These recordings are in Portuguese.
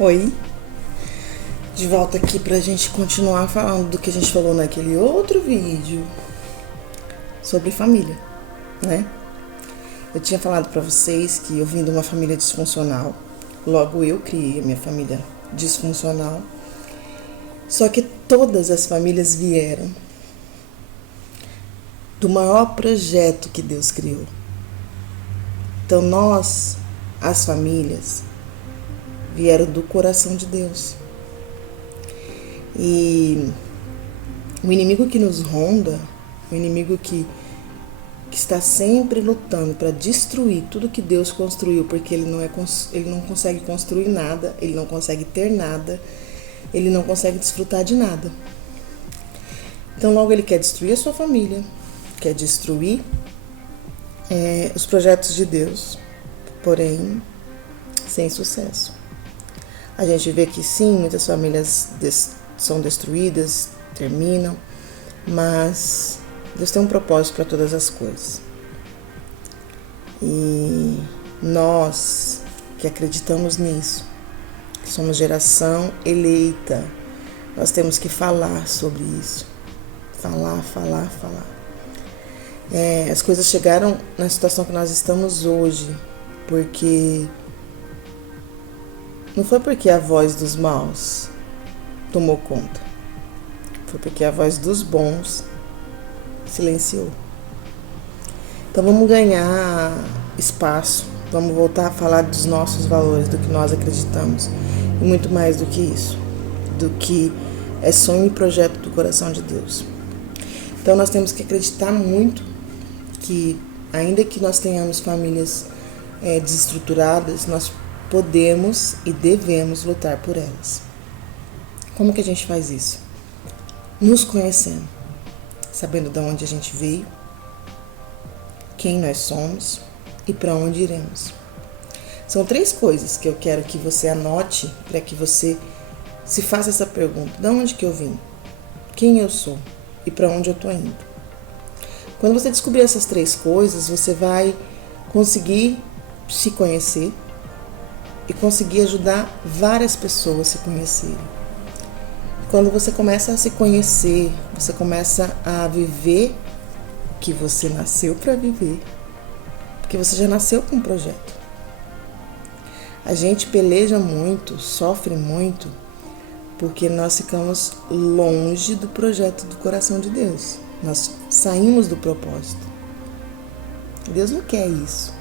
Oi, de volta aqui pra gente continuar falando do que a gente falou naquele outro vídeo sobre família, né? Eu tinha falado pra vocês que eu vim de uma família disfuncional, logo eu criei a minha família disfuncional, só que todas as famílias vieram do maior projeto que Deus criou. Então nós, as famílias, vieram do coração de Deus. E o inimigo que nos ronda, o inimigo que está sempre lutando para destruir tudo que Deus construiu, porque ele não consegue construir nada, ele não consegue ter nada, ele não consegue desfrutar de nada. Então logo ele quer destruir a sua família, quer destruir os projetos de Deus, porém sem sucesso. A gente vê que sim, muitas famílias são destruídas, terminam, mas Deus tem um propósito para todas as coisas. E nós que acreditamos nisso, que somos geração eleita, nós temos que falar sobre isso. Falar. As coisas chegaram na situação que nós estamos hoje, porque não foi porque a voz dos maus tomou conta, foi porque a voz dos bons silenciou. Então vamos ganhar espaço, vamos voltar a falar dos nossos valores, do que nós acreditamos, e muito mais do que isso, do que é sonho e projeto do coração de Deus. Então nós temos que acreditar muito que, ainda que nós tenhamos famílias desestruturadas, nós podemos e devemos lutar por elas. Como que a gente faz isso? Nos conhecendo, sabendo de onde a gente veio, quem nós somos e para onde iremos. São 3 coisas que eu quero que você anote para que você se faça essa pergunta: de onde que eu vim? Quem eu sou? E para onde eu estou indo? Quando você descobrir essas 3 coisas, você vai conseguir se conhecer e conseguir ajudar várias pessoas a se conhecerem. Quando você começa a se conhecer, você começa a viver o que você nasceu para viver, porque você já nasceu com um projeto. A gente peleja muito, sofre muito, porque nós ficamos longe do projeto do coração de Deus. Nós saímos do propósito. Deus não quer isso.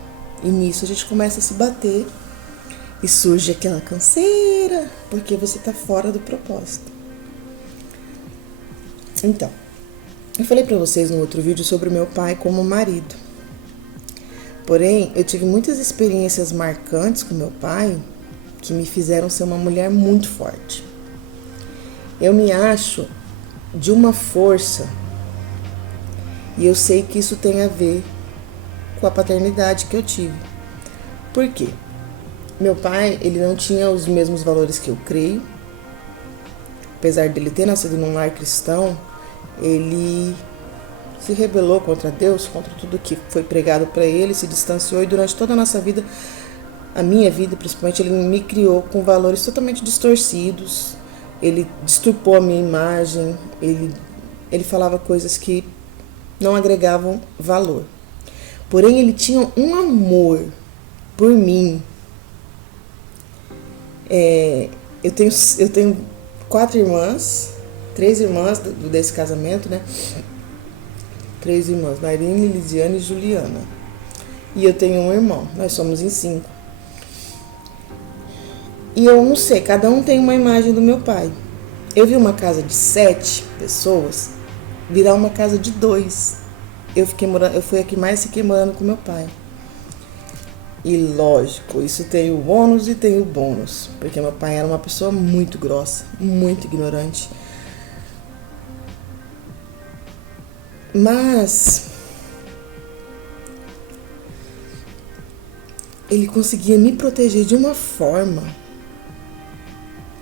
E nisso a gente começa a se bater e surge aquela canseira, porque você está fora do propósito. Então, eu falei para vocês no outro vídeo sobre o meu pai como marido. Porém, eu tive muitas experiências marcantes com meu pai que me fizeram ser uma mulher muito forte. Eu me acho de uma força e eu sei que isso tem a ver com a paternidade que eu tive. Por quê? Meu pai, ele não tinha os mesmos valores que eu creio. Apesar dele ter nascido num lar cristão, ele se rebelou contra Deus, contra tudo que foi pregado para ele, se distanciou, e durante toda a nossa vida, a minha vida principalmente, ele me criou com valores totalmente distorcidos. Ele deturpou a minha imagem, ele falava coisas que não agregavam valor. Porém, ele tinha um amor por mim. Eu tenho 4 irmãs, 3 irmãs desse casamento, né? 3 irmãs, Marine, Lisiane e Juliana. E eu tenho um irmão, nós somos em 5. E eu não sei, cada um tem uma imagem do meu pai. Eu vi uma casa de 7 pessoas virar uma casa de 2. Eu fui a que mais fiquei morando com meu pai. E lógico, isso tem o ônus e tem o bônus, porque meu pai era uma pessoa muito grossa, muito ignorante. Mas ele conseguia me proteger de uma forma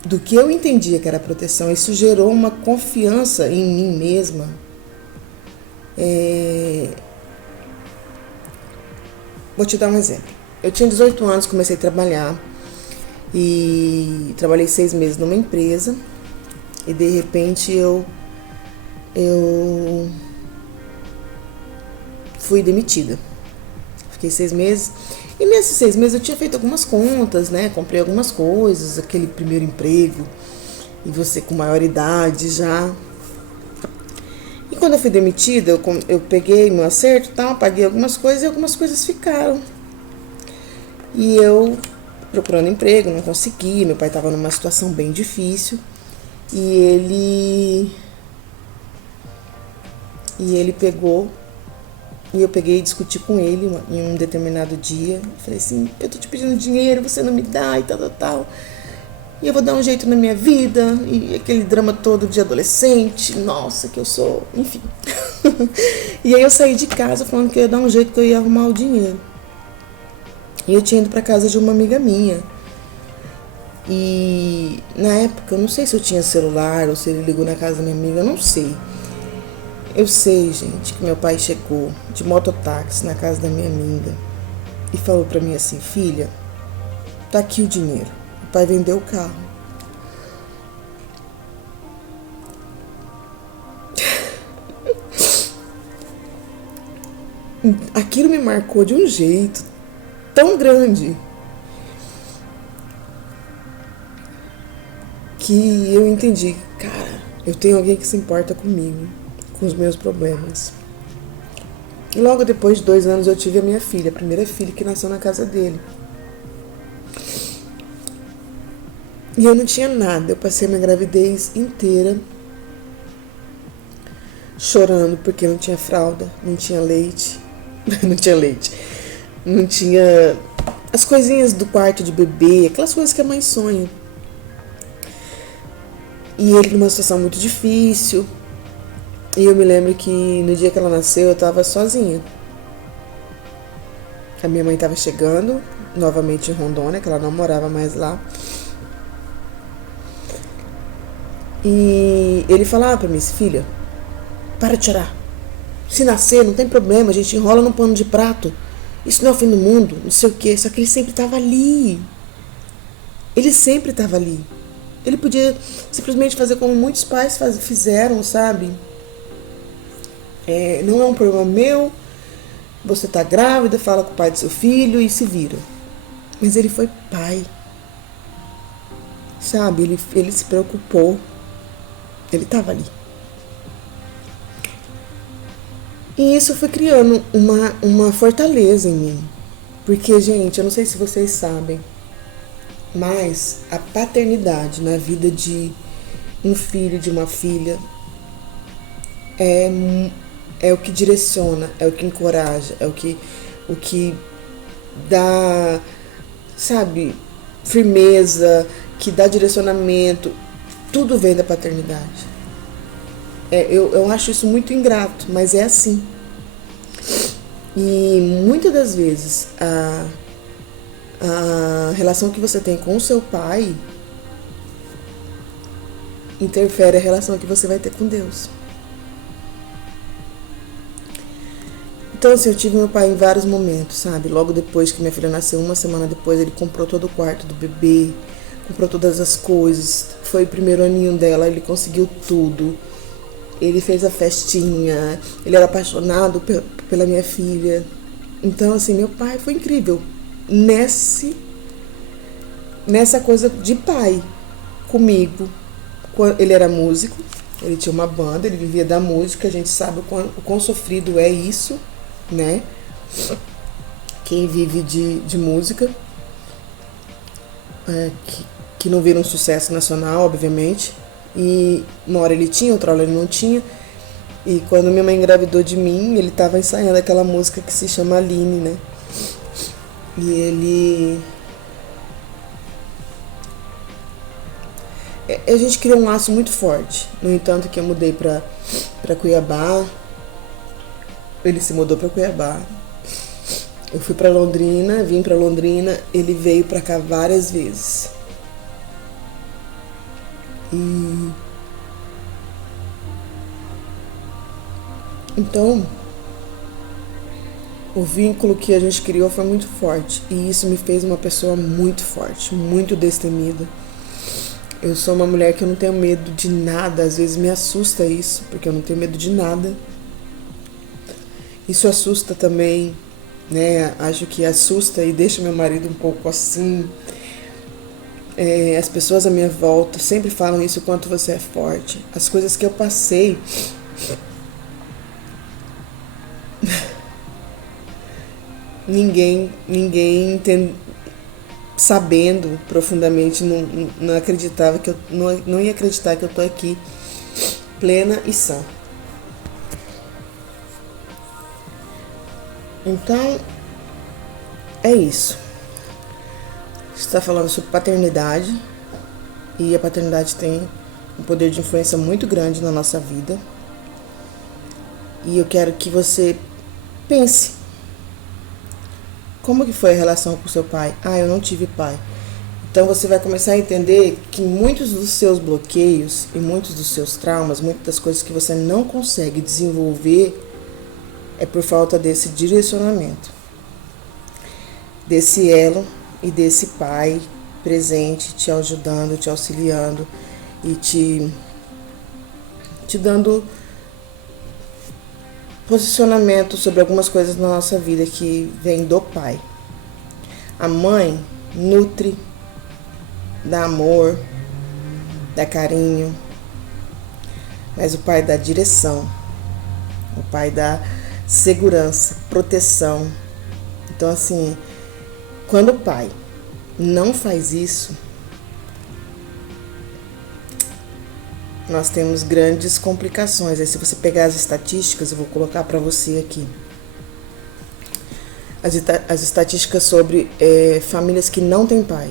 do que eu entendia que era proteção. Isso gerou uma confiança em mim mesma. Vou te dar um exemplo. Eu tinha 18 anos, comecei a trabalhar E trabalhei 6 meses numa empresa e de repente eu fui demitida. Fiquei 6 meses. E nesses 6 meses eu tinha feito algumas contas, né? Comprei algumas coisas, aquele primeiro emprego. E você com maioridade já. E quando eu fui demitida, eu peguei meu acerto, tal, paguei algumas coisas e algumas coisas ficaram. E eu procurando emprego, não consegui. Meu pai estava numa situação bem difícil. E ele pegou. E eu peguei e discuti com ele em um determinado dia. Falei assim, eu tô te pedindo dinheiro, você não me dá e tal. E eu vou dar um jeito na minha vida. E aquele drama todo de adolescente. Nossa, que eu sou... Enfim. E aí eu saí de casa falando que eu ia dar um jeito, que eu ia arrumar o dinheiro. E eu tinha ido pra casa de uma amiga minha. E na época, eu não sei se eu tinha celular ou se ele ligou na casa da minha amiga, eu não sei. Eu sei, gente, que meu pai chegou de mototáxi na casa da minha amiga e falou pra mim assim, filha, tá aqui o dinheiro. O pai vendeu o carro. Aquilo me marcou de um jeito tão grande que eu entendi, cara, eu tenho alguém que se importa comigo, com os meus problemas. E logo depois de 2 anos eu tive a minha filha, a primeira filha que nasceu na casa dele. E eu não tinha nada, eu passei minha gravidez inteira chorando porque não tinha fralda, não tinha leite, não tinha as coisinhas do quarto de bebê, aquelas coisas que a mãe sonha. E ele numa situação muito difícil. E eu me lembro que no dia que ela nasceu eu tava sozinha. A minha mãe tava chegando novamente em Rondônia, que ela não morava mais lá. E ele falava pra mim, filha, para de chorar. Se nascer, não tem problema, a gente enrola num pano de prato. Isso não é o fim do mundo, não sei o quê. Só que ele sempre tava ali. Ele sempre tava ali. Ele podia simplesmente fazer como muitos pais fizeram, sabe? Não é um problema meu, você tá grávida, fala com o pai do seu filho e se vira. Mas ele foi pai. Sabe? Ele se preocupou. Ele tava ali. E isso foi criando uma fortaleza em mim. Porque, gente, eu não sei se vocês sabem, mas a paternidade na vida de um filho, de uma filha, é o que direciona, é o que encoraja, é o que dá, sabe, firmeza, que dá direcionamento. Tudo vem da paternidade. Eu acho isso muito ingrato, mas é assim. E muitas das vezes a relação que você tem com o seu pai interfere a relação que você vai ter com Deus. Então, assim, eu tive meu pai em vários momentos, sabe? Logo depois que minha filha nasceu, 1 semana depois, ele comprou todo o quarto do bebê, comprou todas as coisas. Foi o primeiro aninho dela, ele conseguiu tudo. Ele fez a festinha, ele era apaixonado pela minha filha. Então, assim, meu pai foi incrível nessa coisa de pai comigo. Ele era músico, ele tinha uma banda, ele vivia da música, a gente sabe o quão sofrido é isso, né? Quem vive de música, que não vira um sucesso nacional, obviamente. E uma hora ele tinha, outra hora ele não tinha. E quando minha mãe engravidou de mim, ele estava ensaiando aquela música que se chama Aline, né? E ele... A gente criou um laço muito forte. No entanto, que eu mudei para Cuiabá, ele se mudou para Cuiabá. Eu fui para Londrina, vim para Londrina, ele veio para cá várias vezes. E então, O vínculo que a gente criou foi muito forte e isso me fez uma pessoa muito forte, muito destemida. Eu sou uma mulher que eu não tenho medo de nada, às vezes me assusta isso, porque eu não tenho medo de nada. Isso assusta também, né? Acho que assusta e deixa meu marido um pouco assim. As pessoas à minha volta sempre falam isso, o quanto você é forte. As coisas que eu passei, ninguém sabendo profundamente, não acreditava que eu não ia acreditar que eu tô aqui plena e sã. Então, é isso. Está falando sobre paternidade e a paternidade tem um poder de influência muito grande na nossa vida. E eu quero que você pense: como que foi a relação com seu pai? Ah, eu não tive pai. Então você vai começar a entender que muitos dos seus bloqueios e muitos dos seus traumas, muitas das coisas que você não consegue desenvolver é por falta desse direcionamento, desse elo e desse pai presente, te ajudando, te auxiliando e te dando posicionamento sobre algumas coisas na nossa vida que vem do pai. A mãe nutre, dá amor, dá carinho, mas o pai dá direção, o pai dá segurança, proteção. Então, assim, quando o pai não faz isso, nós temos grandes complicações. Aí, se você pegar as estatísticas, eu vou colocar para você aqui. As estatísticas sobre famílias que não têm pai.